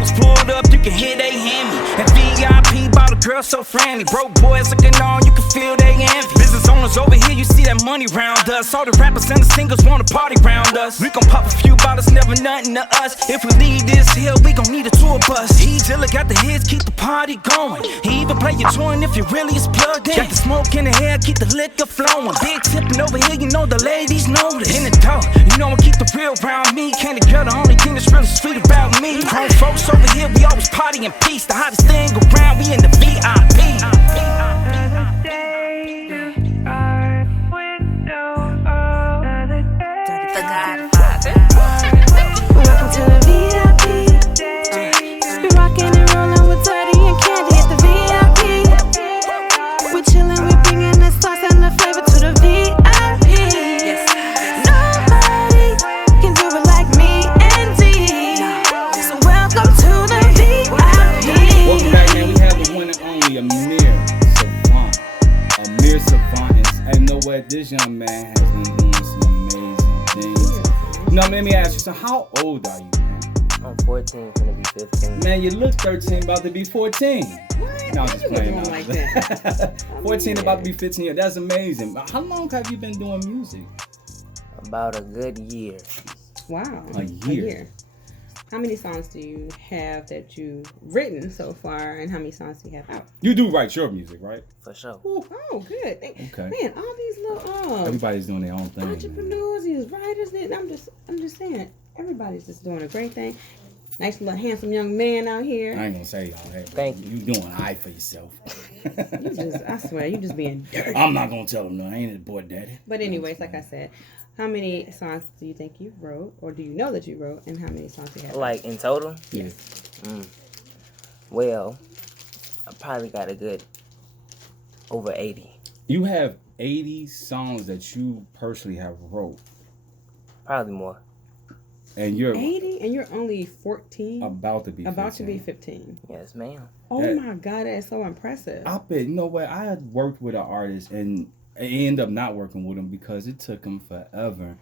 ballers pulled up, you can hear they hand me. And VIP bought a girl so friendly. Broke boys looking on, you can feel they envy. Business owners over here, you see that money round us. All the rappers and the singers wanna party round us. We gon' pop a few bottles, never nothing to us. If we leave this hill, we gon' need a tour bus. He Dilla got the hits, keep the party going. He even play your joint if you really is plugged in. Got the smoke in the hair, keep the liquor flowing. Big tipping over here, you know the ladies know this. In the door, you know I keep the real round me. Candy girl, the only thing that's really sweet about me. Grown folks over here, we always party in peace. The hottest thing around, we in the VIP. The Godfather. Welcome to the VIP. We rockin' and rollin' with Dirty and Candy at the VIP. We chillin', we bringin' the sauce and the flavor to the VIP. Nobody can do it like me and D. So welcome to the VIP. Welcome back, man. We have the one and only Amirsa'vant. Amirsa'vant. And you know what? This young man has been doing some amazing things. Now, let me ask you, so how old are you, man? I'm 14, gonna be 15. Man, you look 13, about to be 14. What? No, I'm just playing. Doing like that? 14, about to be 15 years. That's amazing. How long have you been doing music? About a good year. Wow. A year. How many songs do you have that you've written so far, and how many songs do you have out? You do write your music, right? For sure. Oh, good. Okay. Man, all these little Everybody's doing their own thing. Man. entrepreneurs, these writers, I'm just saying, everybody's just doing a great thing. Nice little handsome young man out here. I ain't gonna say all that. Thank you. You doing all right for yourself. I swear, you just being dirty. I'm not gonna tell him no. I ain't his boy daddy. But anyways, like I said, how many songs do you think you wrote, or do you know that you wrote, and how many songs do you have? Like in total? Yes. Well, I probably got a good over 80. You have 80 songs that you personally have wrote, Probably more. and you're 80, and you're only 14? about to be 15. About to be 15. Yes, ma'am. Oh That- my God, that is so impressive. I bet, you know what? I had worked with an artist and I ended up not working with him because it took him forever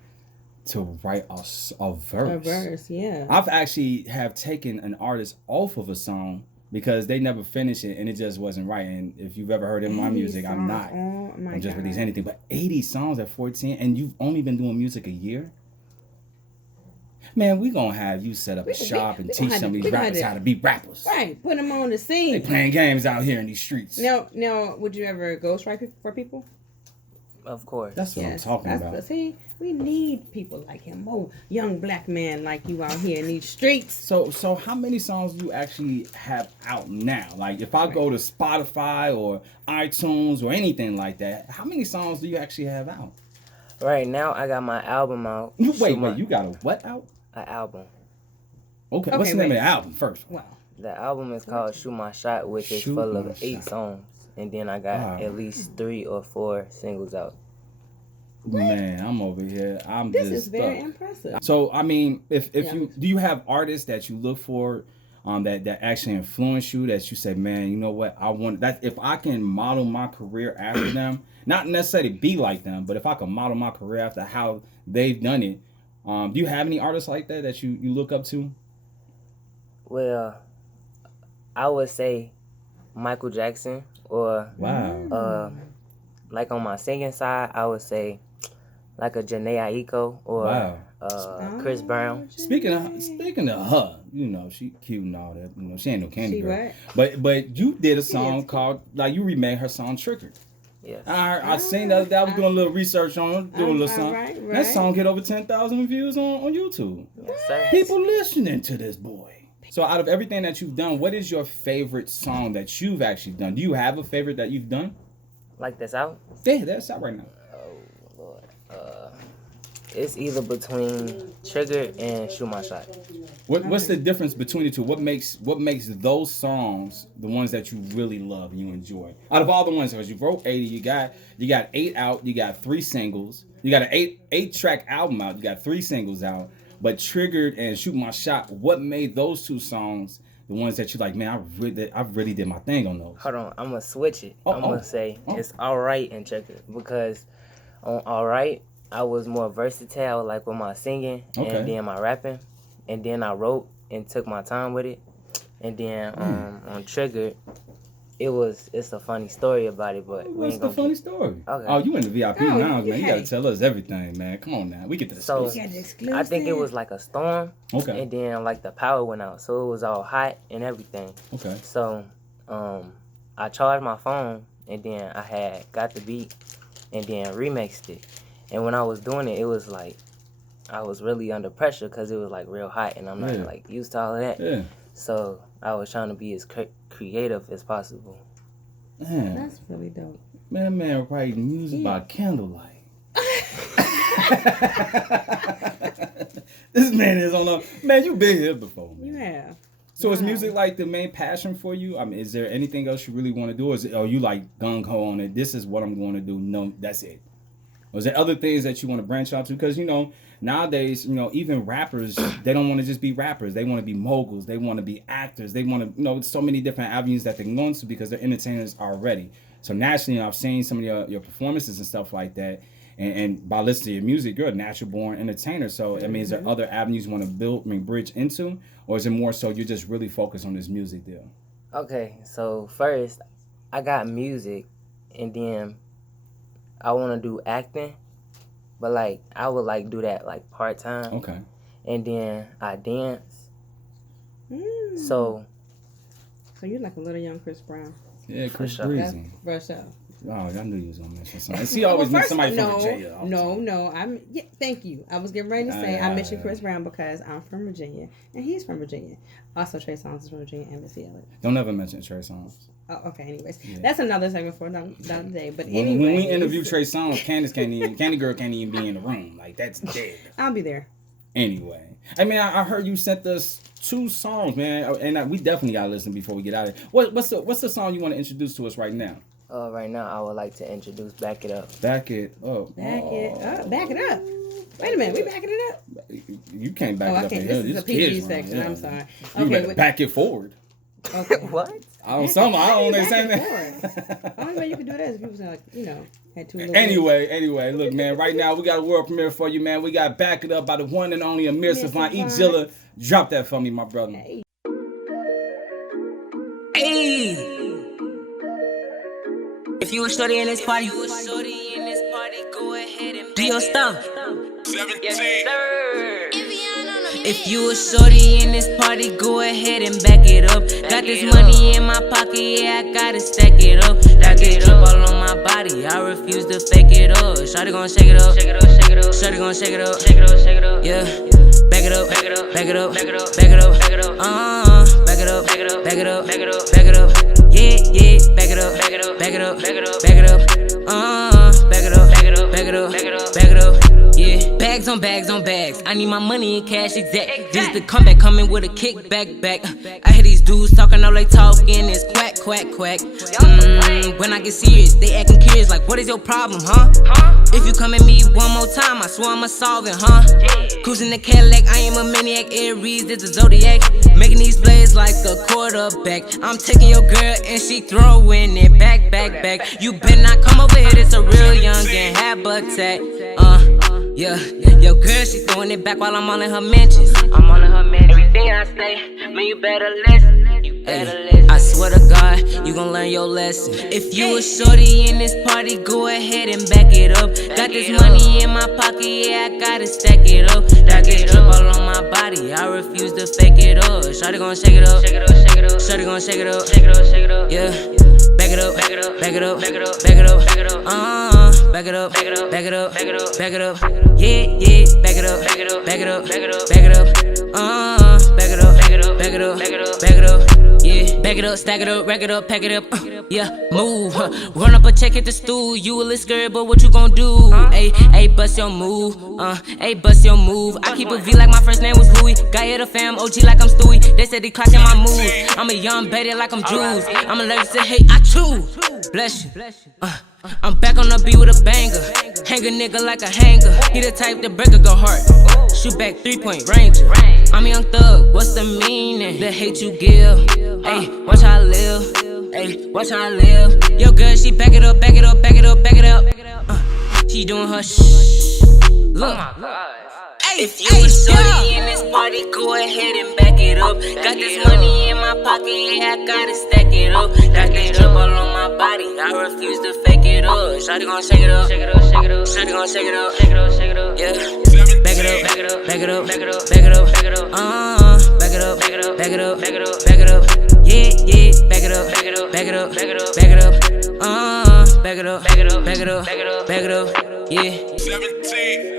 to write a verse. A verse, yeah. I've actually have taken an artist off of a song because they never finished it and it just wasn't right. And if you've ever heard in my 80 music, I'm songs. not. Oh my I'm just God. release anything. But 80 songs at 14 and you've only been doing music a year? Man, we gonna have you set up a shop and teach some of these rappers how to be rappers. Right, put them on the They scene. playing games out here in these streets. Now, would you ever ghostwrite for people? Of course. That's what I'm talking about. See, we need people like him, more young black man like you out here in these streets. So how many songs do you actually have out now? Like if I go to Spotify or iTunes or anything like that, how many songs do you actually have out? Right now, I got my album out. Wait, you got a what out? An album. Okay, what's the name of the album first? Wow. The album is called Shoot My Shot, which is Shoot full My of 8 Shot. songs. And then I got at least 3 or 4 singles out. Man, I'm over here. This just is very stuck. impressive. So I mean, if Yeah. you do you have artists that you look for that actually influence you, that you say, man, you know what, I want that. If I can model my career after them, not necessarily be like them, but if I can model my career after how they've done it, do you have any artists like that you look up to? Well, I would say Michael Jackson, or Wow. like on my singing side, I would say like a Janae Aiko or Wow. Chris Brown. Speaking of her, you know, she cute and all that. You know, she ain't no candy She girl. what? But you did a song called, like, you remade her song Triggered. Yes. I seen that. I was doing a little research on it, doing a little song. right. That song hit over 10,000 views on YouTube. Yes, sir. People listening to this boy. So out of everything that you've done, what is your favorite song that you've actually done? Do you have a favorite that you've done? Like that's out? Yeah, that's out right now. Oh Lord. It's either between Trigger and Shoot My Shot. What's the difference between the two? What makes those songs the ones that you really love and you enjoy? Out of all the ones, because you wrote 80, you got 8 out, you got 3 singles, you got an 8 track album out, you got 3 singles out. But Triggered and Shoot My Shot, what made those 2 songs the ones that you like? Man, I really did my thing on those. Hold on, I'm gonna switch it. I'm gonna say it's Alright and Trigger, because on Alright I was more versatile, like with my singing and then my rapping, and then I wrote and took my time with it. And then on Triggered, it's a funny story about it, but what's the funny story? Okay. Oh, you in the VIP Oh, lounge, man. You hey. gotta tell us everything, man. Come on now. We get to the So, exclusive. I think it was like a storm. Okay. And then like the power went out, so it was all hot and everything. Okay. So, I charged my phone, and then I had got the beat, and then remixed it. And when I was doing it, it was like I was really under pressure because it was like real hot, and I'm not like used to all of that. Yeah. So I was trying to be as creative as possible. Man. That's really dope. Man writing music by candlelight. This man is on a man. You been here before, man. You have. So is music like the main passion for you? I mean, is there anything else you really want to do? Or are you like gung ho on it? This is what I'm going to do. No, that's it. Or is there other things that you want to branch out to? Because nowadays, even rappers, they don't want to just be rappers. They want to be moguls. They want to be actors. They want to, so many different avenues that they can go into because they're entertainers already. So naturally, I've seen some of your performances and stuff like that. And by listening to your music, you're a natural born entertainer. So, I mean, is there other avenues you want to bridge into? Or is it more so you're just really focused on this music deal? Okay, so first, I got music, and then I want to do acting. But, like, I would, like, do that, like, part-time. Okay. And then I dance. Mm. So you're like a little young Chris Brown. Yeah, Chris sure. Breezy. For sure. Oh, I knew you was gonna mention something. See, always mention somebody from Virginia. No. Thank you. I was getting ready to say I mentioned Chris Brown because I'm from Virginia and he's from Virginia. Also, Trey Songz is from Virginia and Missy Elliott. Don't ever mention Trey Songz. Oh, okay. Anyways, that's another segment for another day. But When anyway, we interview Trey Songz, Candy Girl can't even be in the room. Like that's dead. I'll be there. Anyway, I mean, I heard you sent us 2 songs, man, and we definitely gotta listen before we get out of here. What's the song you want to introduce to us right now? right now, I would like to introduce Back It Up. Back it up. Back it up. Wait a minute, we backing it up? You can't back it up. This is a PG section. I'm sorry. You better back it forward. Okay. What? I don't understand that. The only way you can do that is if you was like, had 2 little Anyway, look, man, right now we got a world premiere for you, man. We got Back It Up by the one and only Amirsa'vant. Zilla, drop that for me, my brother. Hey. If you a shorty in this party, go ahead and do your stuff. 17. Yes, sir. If you a shorty in this party, go ahead and back it up. Got this money in my pocket, yeah, I gotta stack it up. Stack it up all on my body, I refuse to fake it up. Shorty gon' shake it up, shorty gon' shake it up, yeah. Back it up, back it up, back it up, back it up, back it up, back it up, back it up, back it up, back it up, back it up, back it up, yeah, back it up, back it up, back it up, back it up, back it up, back it up, back it up, back it up, back it up, back it up. Yeah, bags on bags on bags. I need my money in cash exact. This the comeback coming with a kickback back. I hear these dudes talking all they talking is quack quack quack. When I get serious, they acting curious like what is your problem, huh? If you come at me one more time, I swear I'ma solve it, huh? Cruising the Cadillac, I am a maniac. Aries, this the Zodiac. Making these plays like a quarterback. I'm taking your girl and she throwing it back, back, back. You better not come over here, it's a real young and habitat. Yeah, yo girl, she throwing it back while I'm all in her mentions. I'm all in her mentions. Everything I say, man, you better listen. You better listen. I swear to God, you gon' learn your lesson. If you a shorty in this party, go ahead and back it up. Got this money in my pocket, yeah, I gotta stack it up. Stack it up all on my body, I refuse to fake it up. Shorty gon' shake it up, shorty gon' shake it up, yeah. Back it up, back it up, back it up, back it up, back it up, back it up, back it up, back it up, back it up, back it up, back it up, yeah, back it up, back it up, back it up, back it up, back it up, back it up, back it up, back it up, back it up, back it up, yeah, back it up, stack it up, rack it up, pack it up, yeah, move, run up a check at the stool, you a little scared, but what you gon' do? Ayy, bust your move, ayy, bust your move. I keep a V like my first name was Louis. Got here the fam, OG like I'm Stewie. They said they clocking my moves. I'm a young Betty like I'm Jews. I'm allergic to hate, I chew. Bless you. I'm back on the beat with a banger. Hang a nigga like a hanger. He the type to break a go hard. Shoot back 3-point ranger. I'm a young thug, what's the meaning? The hate you give. Ayy, watch how I live. Ayy, watch how I live. Yo, girl, she back it up, back it up, back it up, back it up. She doing her shh. Look. If you a shorty in this party, go ahead and back it up. Got this money in my pocket, yeah, I gotta stack it up. Got this drip all on my body, I refuse to fake it up. Shawty gon' shake it up, shake it up, shake it up. Shawty gon' shake it up, shake it up, shake it up. Yeah, back it up, back it up, back it up, back it up, back it up, back it up. Back it up, back it up, back it up, back it up, back it up. Yeah, yeah, back it up, back it up, back it up, back it up, back it up. Back it up, back it up, back it up, back it up, back it up. Yeah. 17.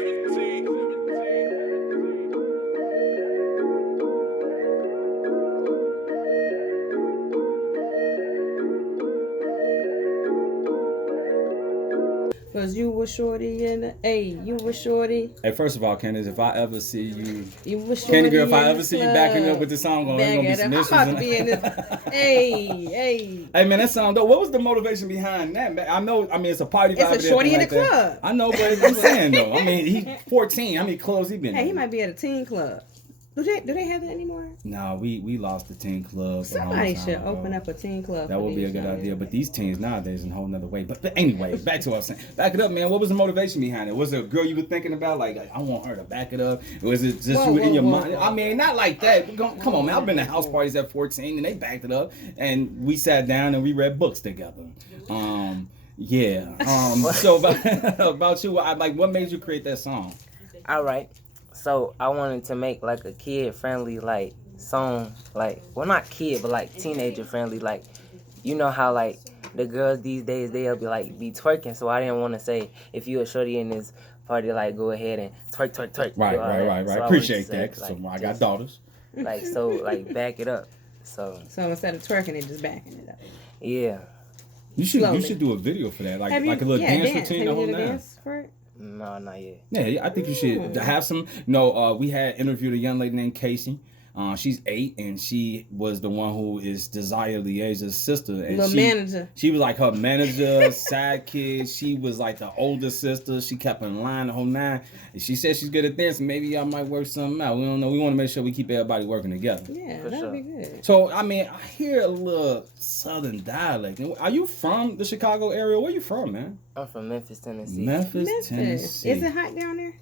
Cause you was shorty and you was shorty. Hey, first of all, Candace, if I ever see you, You was shorty. Candy girl, if I in ever the see you club. backing up with the song, there's gonna be some issues. I'm about to be in this. Hey. Hey man, that song though. What was the motivation behind that? Man, I know. I mean, it's a party vibe. It's a shorty in the that. club. I know, but I'm saying though. I mean, he 14. How many clubs he been? Hey, he in? might be at a teen club. Do they have that anymore? No, we lost the teen club. Somebody should open up a teen club. That would be a good idea. But these teens nowadays in a whole nother way. But anyway, back to what I was saying. Back it up, man. What was the motivation behind it? Was it a girl you were thinking about? Like, I want her to back it up. Was it just you in your mind? I mean, not like that. Come on, man. I've been to house parties at 14 and they backed it up. And we sat down and we read books together. Yeah. So about you, what made you create that song? All right. So I wanted to make like a kid-friendly like song, like well not kid but like teenager-friendly. Like you know how like the girls these days they'll be twerking. So I didn't want to say if you a shorty in this party like go ahead and twerk. Right. So Appreciate that. Like, So I got daughters. Like back it up. So instead of twerking, they just backing it up. yeah. You should do a video for that, like a little dance routine. Have The whole you did a nine. dance for it? No, not yet. Yeah, I think you should have some. No, we had interviewed a young lady named Casey. She's 8, and she was the one who is Desire Lieza's sister. And Manager. She was like her manager, sidekick. She was like the older sister. She kept in line the whole nine. And she said she's good at dancing. Maybe y'all might work something out. We don't know. We want to make sure we keep everybody working together. Yeah, For that'd sure. be good. So, I mean, I hear a little southern dialect. Are you from the Chicago area? Where you from, man? I'm from Memphis, Tennessee. Memphis, Tennessee. Is it hot down there?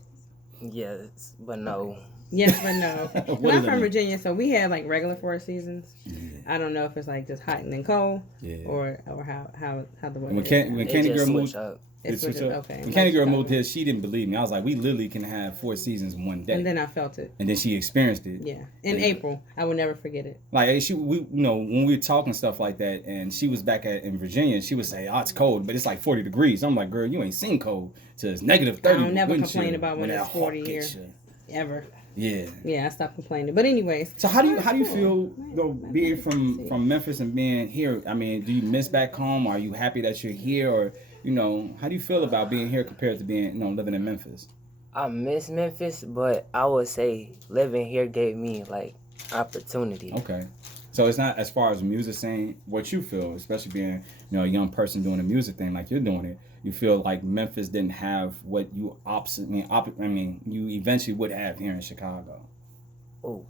Yes, but no. Yes, but no. 'Cause What I'm does that from mean? Virginia, so we have like regular 4 seasons. I don't know if it's like just hot and then cold, Yeah. or how the weather When is. Candy It Girl just moved, switch up. It's switch switches, up. okay. When Candy Girl Like moved Chicago. here, she didn't believe me. I was like, we literally can have 4 seasons in one day. And then I felt it. And then she experienced it. Yeah, in Yeah. April, I will never forget it. Like when we were talking stuff like that, and she was back in Virginia, she would say, "Oh, it's cold, but it's like 40 degrees." I'm like, "Girl, you ain't seen cold till it's negative 30." I don't never wind complain chill about when that it's 40 hawk here. hits you. Ever. Yeah. Yeah, I stopped complaining. But anyways. So how do you feel Cool. though being from Memphis and being here? I mean, do you miss back home? Are you happy that you're here, or how do you feel about being here compared to being living in Memphis? I miss Memphis, but I would say living here gave me like opportunity. Okay. So it's not as far as music saying what you feel, especially being a young person doing a music thing like you're doing it. You feel like Memphis didn't have what you you eventually would have here in Chicago. Oh,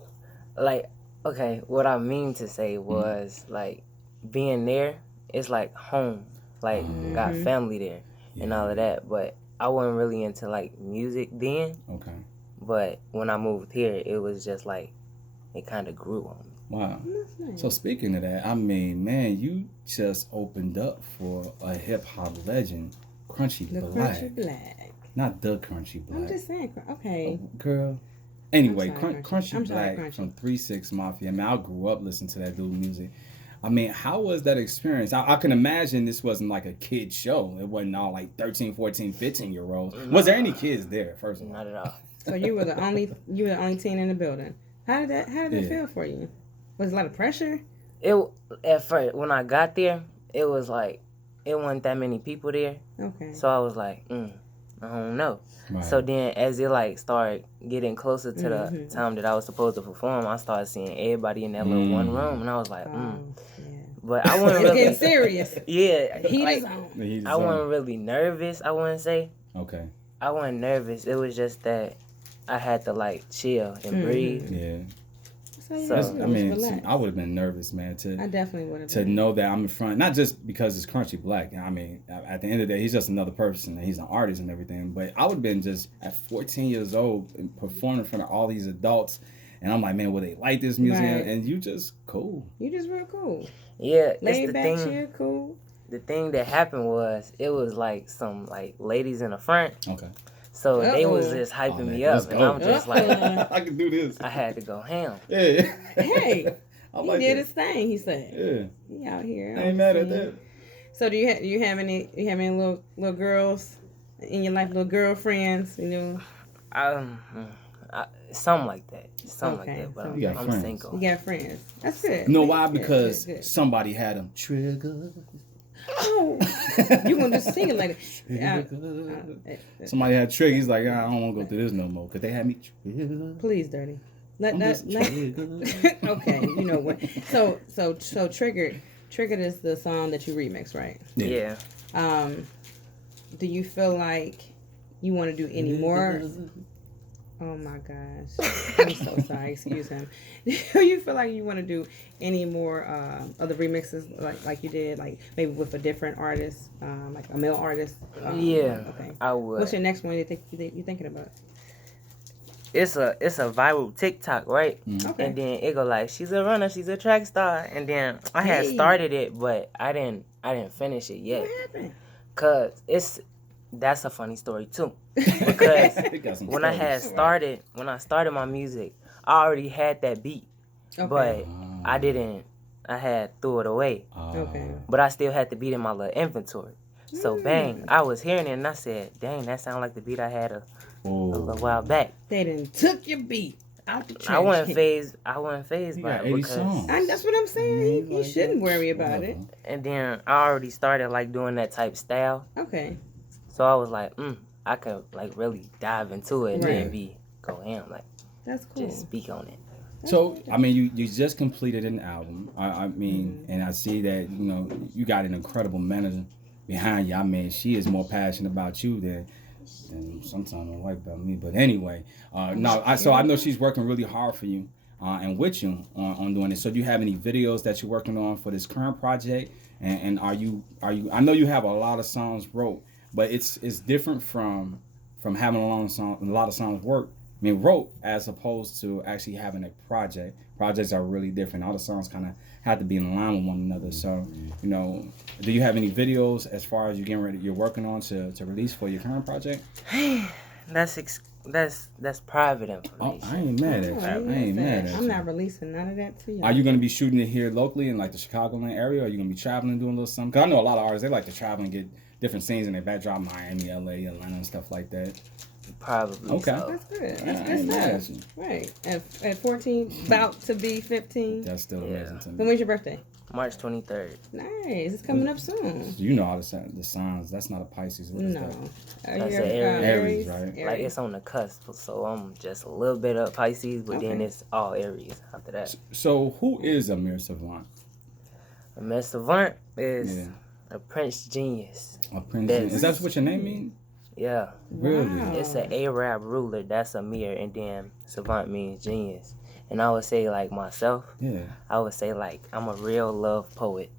like okay. What I mean to say was like being there. It's like home. Like got family there and all of that. But I wasn't really into like music then. Okay. But when I moved here, it was just like it kind of grew on me. Wow. That's nice. So speaking of that, I mean, man, you just opened up for a hip hop legend, Crunchy The Black. Crunchy Black. Not the Crunchy Black. I'm just saying. Okay. Girl. Anyway, I'm sorry, Crunchy I'm sorry, Black Crunchy. from 3-6 Mafia. I mean, I grew up listening to that dude music. I mean, how was that experience? I can imagine this wasn't like a kid show. It wasn't all like 13, 14, 15-year-olds. Was there any kids there, first of all? Not at all. So you were the only teen in the building. How did that Yeah. feel for you? Was it a lot of pressure? It at first when I got there, it was like it wasn't that many people there. Okay. So I was like, I don't know. Right. So then as it like started getting closer to the time that I was supposed to perform, I started seeing everybody in that little one room, and I was like, Yeah. But I wasn't It's really getting serious. yeah. Heat like, is on. He's I wasn't really nervous. I wouldn't say Okay. I wasn't nervous. It was just that I had to like chill and breathe. Yeah. So, yeah, So, just I mean, relax. I would have been nervous, man, I definitely would have. to know that I'm in front, not just because it's Crunchy Black. I mean, at the end of the day, he's just another person, and he's an artist and everything. But I would have been just at 14 years old and performing in front of all these adults, and I'm like, man, will they like this music? Right. And you just cool. You just real cool. Yeah, it's Laid the back, thing. chill, cool. The thing that happened was it was like some like ladies in the front, Okay. so they was Uh-oh. just hyping man, me up, let's and go. I'm just like, I can do this. I had to go ham. Yeah. Hey, I he like did that. his thing. He said, Yeah. "He out here." I ain't mad at that. So do you have any little girls in your life, little girlfriends? You know, Something like that. Something Okay, like that. But so I'm, you got I'm friends. single. you got friends. That's good. You know Good, why? good, Because good. somebody had them trigger. Oh, you gonna just sing it like that? Somebody had trigger. He's like, I don't want to go through this no more because they had me trigger. Please, dirty. Let I'm that. just triggered. Okay, you know what? So triggered is the song that you remix, right? Yeah. Do you feel like you want to do any more? Oh my gosh, I'm so sorry. Excuse him. Do you feel like you want to do any more other remixes like you did, like maybe with a different artist, like a male artist? Yeah. Okay. I would. What's your next one? You thinking about? It's a viral TikTok, right? Okay. And then it go like, she's a runner, she's a track star, and then I had Hey. started it, but I didn't finish it yet, What happened? cause that's a funny story too, because They got some when I stories. started my music, I already had that beat, Okay. but I had threw it away, Okay. but I still had the beat in my little inventory. So bang, I was hearing it and I said, dang, that sounded like the beat I had a little while back. They done took your beat out the trash. I wasn't phased You by got it 80 because, songs. That's what I'm saying. He Like shouldn't that. worry about it. Whatever. and then I already started like doing that type style. Okay. So I was like, I could like really dive into it and Right. then go ham, like That's cool. just speak on it. So I mean, you just completed an album. I mean, and I see that you got an incredible manager behind you. I mean, she is more passionate about you than sometimes my wife about me. But anyway, so I know she's working really hard for you and with you on doing it. So do you have any videos that you're working on for this current project? And are you? I know you have a lot of songs wrote, but it's different from having a lot of songs wrote as opposed to actually having a project. Projects are really different. All the songs kind of have to be in line with one another. So, do you have any videos as far as you're working on to release for your current project? That's private Oh, information. I ain't mad at you. I ain't mad at you. I'm not releasing none of that to you. Are you going to be shooting it here locally in like the Chicagoland area? Or are you going to be traveling doing a little something? Because I know a lot of artists, they like to travel and get different scenes in their backdrop, Miami, LA, Atlanta, and stuff like that. Probably. Okay. So. That's good. I That's ain't good mad at stuff. you. Right. At 14, about to be 15. That's still amazing to When me. when's your birthday? March 23rd. Nice. It's coming up soon. You know all the signs. That's not a Pisces. What is No. that? That's You're, an Aries, right? Like it's on the cusp, so I'm just a little bit of Pisces, but then Okay. it's all Aries after that. So who is Amirsa'vant? Mestovant is Yeah. a Prince genius. A prince. Yes. Is that what your name means? Yeah, Really? Wow. it's an Arab ruler. That's Amir, and then Savant means genius. And I would say like myself, Yeah. I would say like I'm a real love poet.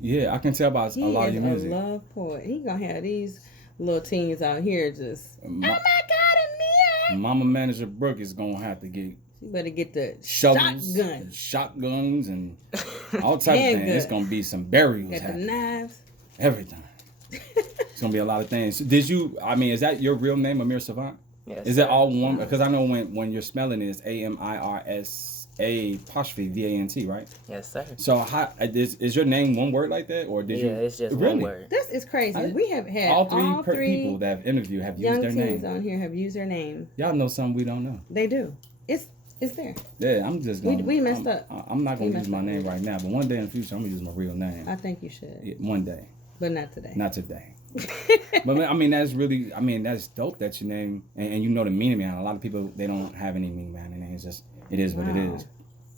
Yeah, I can tell by He a lot of is your music. a love poet. He gonna have these little teens out here just. Ma- Oh my God, Amir! Mama Manager Brooke is gonna have to get You better get the shovels, shotgun. shotguns, and all type of things. Handgun. It's gonna be some burials Got the happening. knives. Everything. It's gonna be a lot of things. Did you? I mean, is that your real name, Amirsa'vant? Yes, Is sir. it all one? Because I know when you're spelling it, it's AMIRSA', right? Yes, sir. So how is your name one word like that, or did you? Yeah, it's just really? one word. This is crazy. I- We have had All three people that have interviewed have used young their teens name. on here have used their name. Y'all know something we don't know. They do. It's there. Yeah, I'm just gonna. We messed up. I'm not We gonna use messed my up. name right now, but one day in the future, I'm gonna use my real name. I think you should, Yeah, one day, but not today. not today. But I mean, that's dope that your name and you know the meaning behind it. A lot of people they don't have any meaning behind their name. It's just it is what it Wow. is.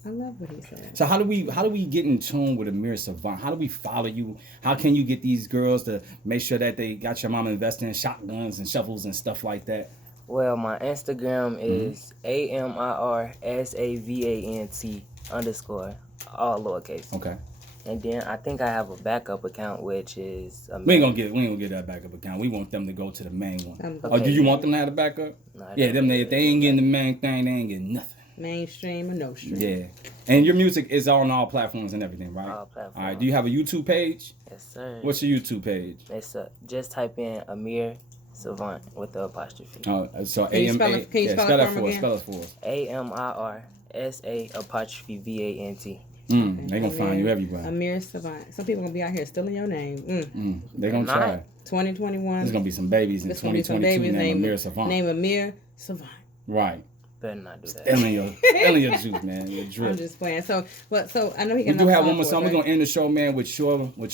I love what he said. So how do we get in tune with Amirsa'vant? How do we follow you? How can you get these girls to make sure that they got your mama investing in shotguns and shovels and stuff like that? Well, my Instagram Mm-hmm. is AMIRSAVANT _, all lowercase. Okay. And then I think I have a backup account, which is We ain't gonna get that backup account. We want them to go to the main one. I'm- Oh, do you want them to have a backup? No, I Yeah, don't. them if they ain't getting the main thing, they ain't getting nothing. mainstream or no stream. Yeah. And your music is on all platforms and everything, right? All platforms. All right. Do you have a YouTube page? Yes, sir. What's your YouTube page? It's just type in Amir Savant with the apostrophe. Oh, so Can you spell A-M-A. it- can you Yeah, spell spell it that for for him us. again? Spell it for us. Amir'Savant. They gonna find you everywhere. Amirsa'vant. Some people gonna be out here stealing your name. They gonna try. 2021. There's gonna be some babies in There's gonna be some 2022 babies named named Amirsa'vant. Name Amirsa'vant. Right. Better not do that. Stealing your juice, man. Your drip. I'm just playing. So I know he We got do another have one more for song. us, We're right? gonna end the show, man, with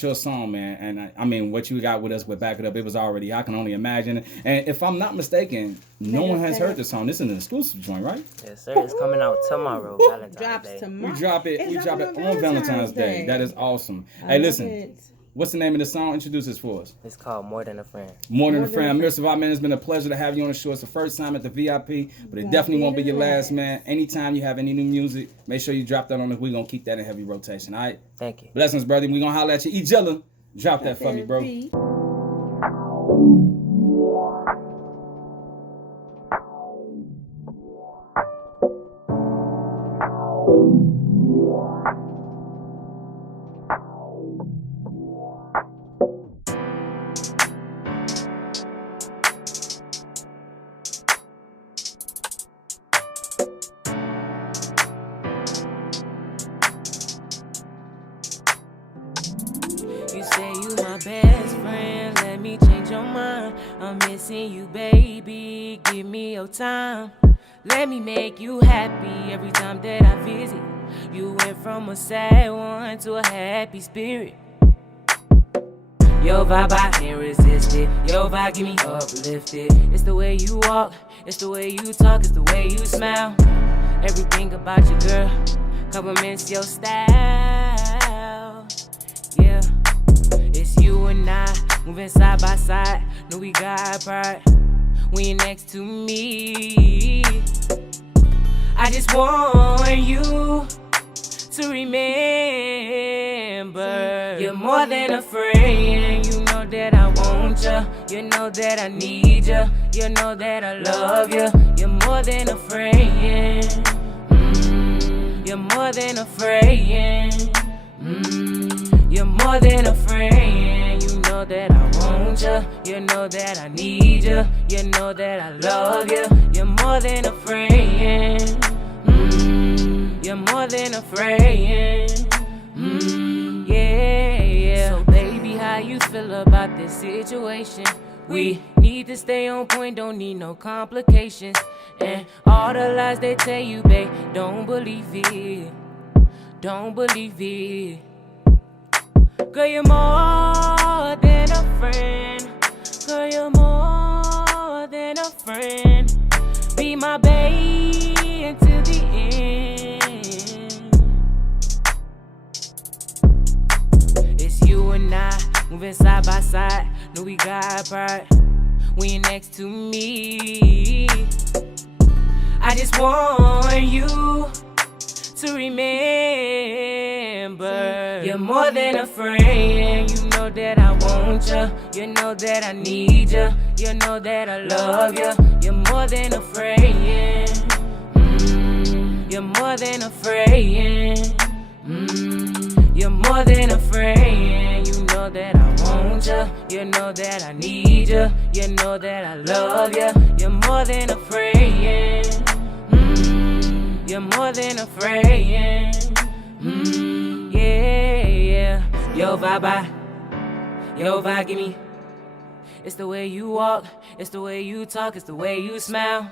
your song, man. And I mean, what you got with us, but back it up. It was already. I can only imagine. And if I'm not mistaken, no one has heard this song. This is an exclusive joint, right? Yes, sir. It's coming out tomorrow, Valentine's Drops Day. tomorrow. We drop it. It's We drop it dropping on Valentine's Day. That is awesome. I Hey, love listen. it. What's the name of the song? Introduce this for us. It's called More Than a Friend. More than a More Than friend. a Amirsa'vant, man, it's been a pleasure to have you on the show. It's the first time at the VIP, but it definitely won't be your last, man. Anytime you have any new music, make sure you drop that on us. We're going to keep that in heavy rotation, all right? Thank you. Blessings, brother. We're going to holler at you. Each other. Drop that for me, bro. You say you my best friend, let me change your mind. I'm missing you, baby, give me your time. Let me make you happy every time that I visit. You went from a sad one to a happy spirit. Your vibe, I can't resist it. Your vibe, get me uplifted. It's the way you walk, it's the way you talk, it's the way you smile. Everything about you, girl, compliments your style. Yeah, it's you and I, moving side by side. Know we got pride when you're next to me. I just want you to remember you're more than a friend. You know that I want you. You know that I need you. You know that I love you. You're more than a friend. You're more than a friend. You're more than a friend. You know that I want you. You know that I need you. You know that I love you. You're more than a friend. You're more than a friend. Yeah. So baby, how you feel about this situation? We need to stay on point, don't need no complications. And all the lies they tell you, babe, don't believe it. Don't believe it. Girl, you're more than a friend. Girl, you're more than a friend. Be my babe until the end. It's you and I, moving side by side. Know we got pride when you're next to me. I just want you to remember you're more than a friend. You know that I want you. You know that I need you. You know that I love you. You're more than a friend. You're more than a friend. You're more than a friend. You know that I want you. You know that I need you. You know that I love you. You're more than a friend. You're more than a friend. Yeah. Your vibe, give me. It's the way you walk, it's the way you talk, it's the way you smile.